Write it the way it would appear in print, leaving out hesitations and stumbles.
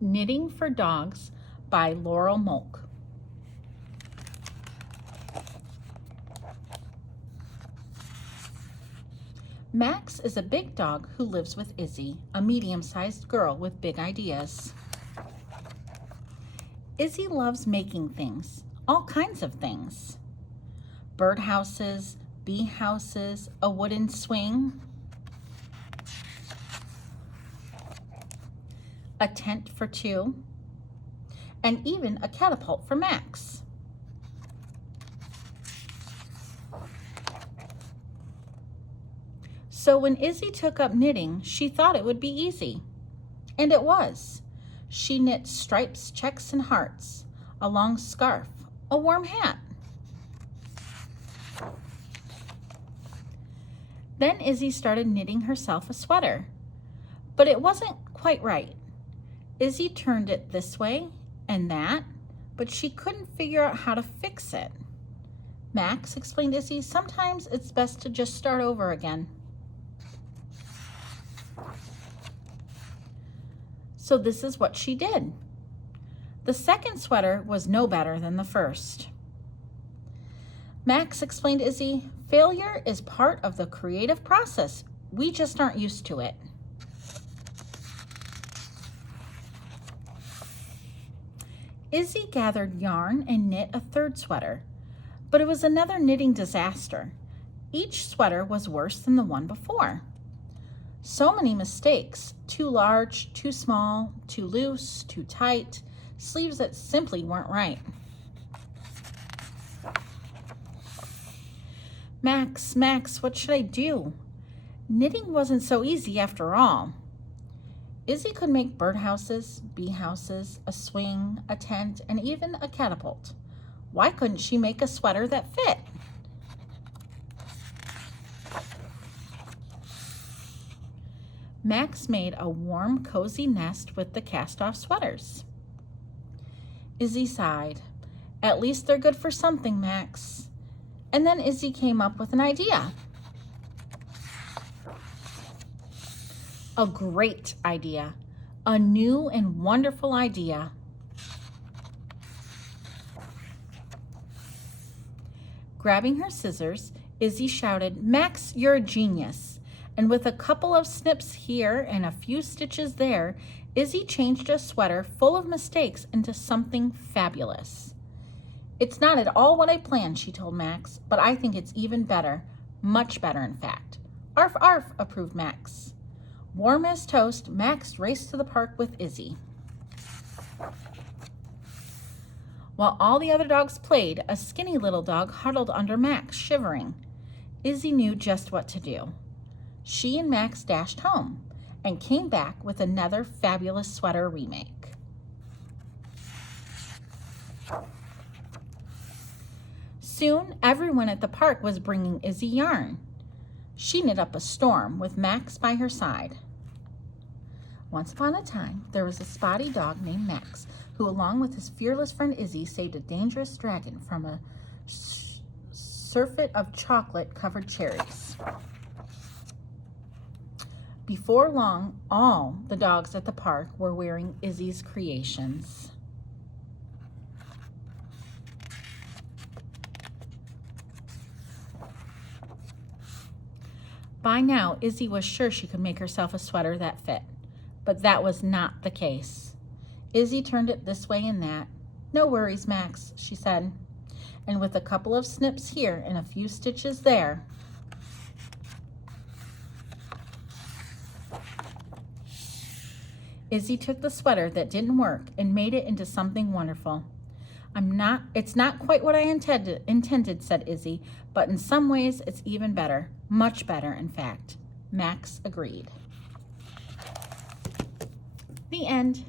Knitting for Dogs by Laurel Molk. Max is a big dog who lives with Izzy, a medium-sized girl with big ideas. Izzy loves making things, all kinds of things. Birdhouses, bee houses, a wooden swing, a tent for two, and even a catapult for Max. So when Izzy took up knitting, she thought it would be easy. And it was. She knit stripes, checks, and hearts, a long scarf, a warm hat. Then Izzy started knitting herself a sweater, but it wasn't quite right. Izzy turned it this way and that, but she couldn't figure out how to fix it. Max explained to Izzy, sometimes it's best to just start over again. So this is what she did. The second sweater was no better than the first. Max explained to Izzy, failure is part of the creative process. We just aren't used to it. Izzy gathered yarn and knit a third sweater, but it was another knitting disaster. Each sweater was worse than the one before. So many mistakes, too large, too small, too loose, too tight, sleeves that simply weren't right. Max, what should I do? Knitting wasn't so easy after all. Izzy could make birdhouses, bee houses, a swing, a tent, and even a catapult. Why couldn't she make a sweater that fit? Max made a warm, cozy nest with the cast-off sweaters. Izzy sighed. At least they're good for something, Max. And then Izzy came up with an idea. A great idea. A new and wonderful idea. Grabbing her scissors, Izzy shouted, Max, you're a genius. And with a couple of snips here and a few stitches there, Izzy changed a sweater full of mistakes into something fabulous. It's not at all what I planned, she told Max, but I think it's even better. Much better, in fact. Arf, arf, approved Max. Warm as toast, Max raced to the park with Izzy. While all the other dogs played, a skinny little dog huddled under Max, shivering. Izzy knew just what to do. She and Max dashed home and came back with another fabulous sweater remake. Soon, everyone at the park was bringing Izzy yarn. She knit up a storm with Max by her side. Once upon a time, there was a spotty dog named Max, who along with his fearless friend Izzy saved a dangerous dragon from a surfeit of chocolate-covered cherries. Before long, all the dogs at the park were wearing Izzy's creations. By now, Izzy was sure she could make herself a sweater that fit, but that was not the case. Izzy turned it this way and that. No worries, Max, she said. And with a couple of snips here and a few stitches there, Izzy took the sweater that didn't work and made it into something wonderful. It's not quite what I intended, said Izzy, but in some ways it's even better. Much better, in fact. Max agreed. The end.